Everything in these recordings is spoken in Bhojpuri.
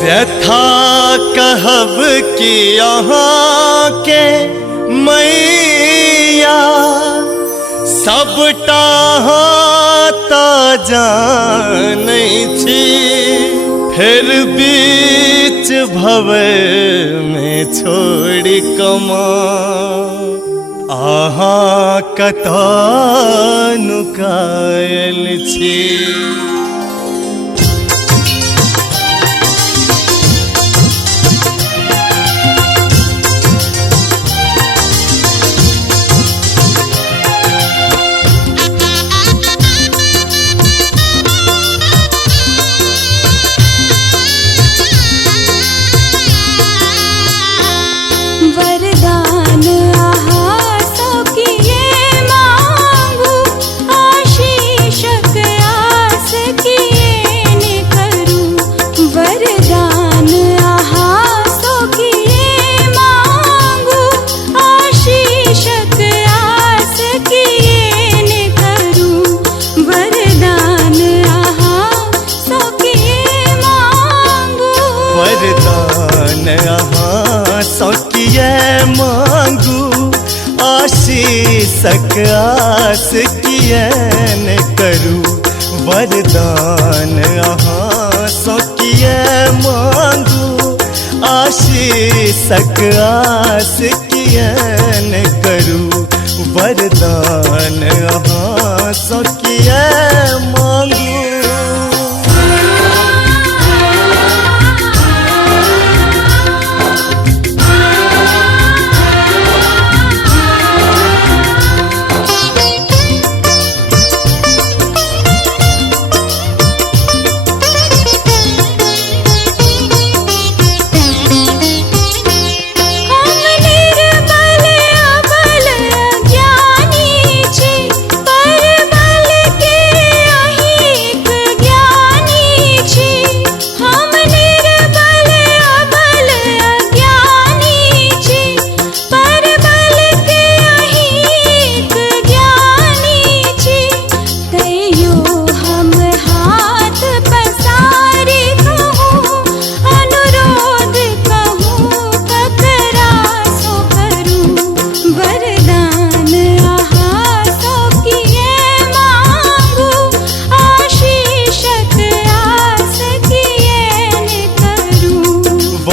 व्यथा कहब कि यहाँ के मैया सबटा ता जानै छी, फिर बीच भंवर में छोड़ी कमा अहाँ कतऽ नुकायल छी। आशीषक आस किए न करूं, वरदान अहाँ सो किए मांगू। आशीषक आस किए न करूं, वरदान अहाँ सो किए मांगू।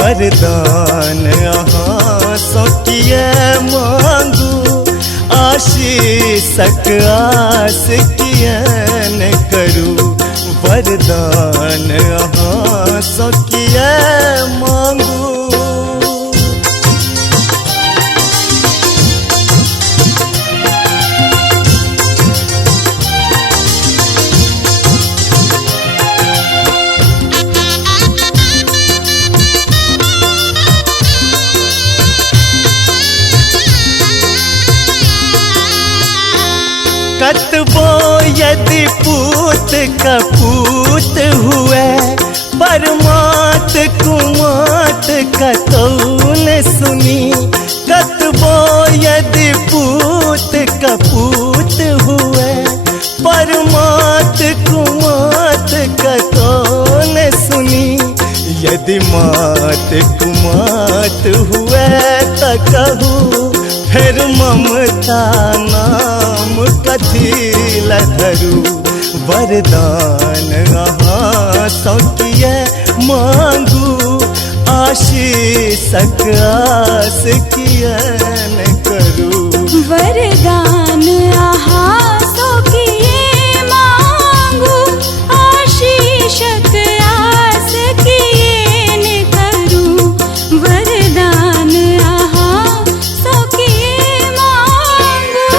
वरदान अहाँ सो किए मांगू, आशीषक आस किए न करूं, वरदान अहाँ सो किए मांगू। कतबो यदि पूत कपूत हुए, परमात कुमात कतौ न सुनी। कतबो यदि पूत कपूत हुए, परमात कुमात कतौ न सुनी। यदि मात कुमात हुए त कहू, फिर ममता नाम कथी लधरू। वरदान अहाँ सो किए मांगू, आशीषक आस किए न करूं। वरदान अहाँ सो किए मांगू, आशीषक आस किए न करूं। वरदान अहाँ सो किए मांगू।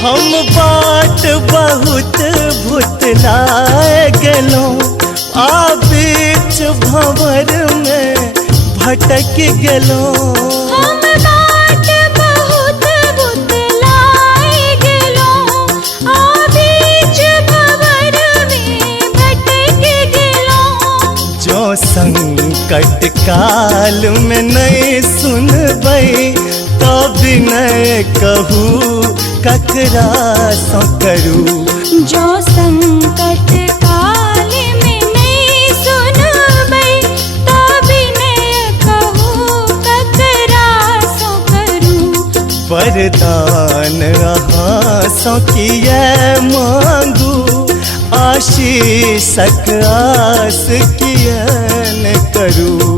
हम बाट बहुत भुतलाए गेलों, आ बीच भंवर में भटक गेलों। हम बाट बहुत भुतलाए गेलों, आ बीच संकट काल में नहीं सुनबै तो विनय कहू ककरा सो करू। जो संकट काल में नहीं सुनबै तो विनय कहू ककरा सो करू। वरदान अहाँ सो किए मांगू आशीषक आस किए न करू।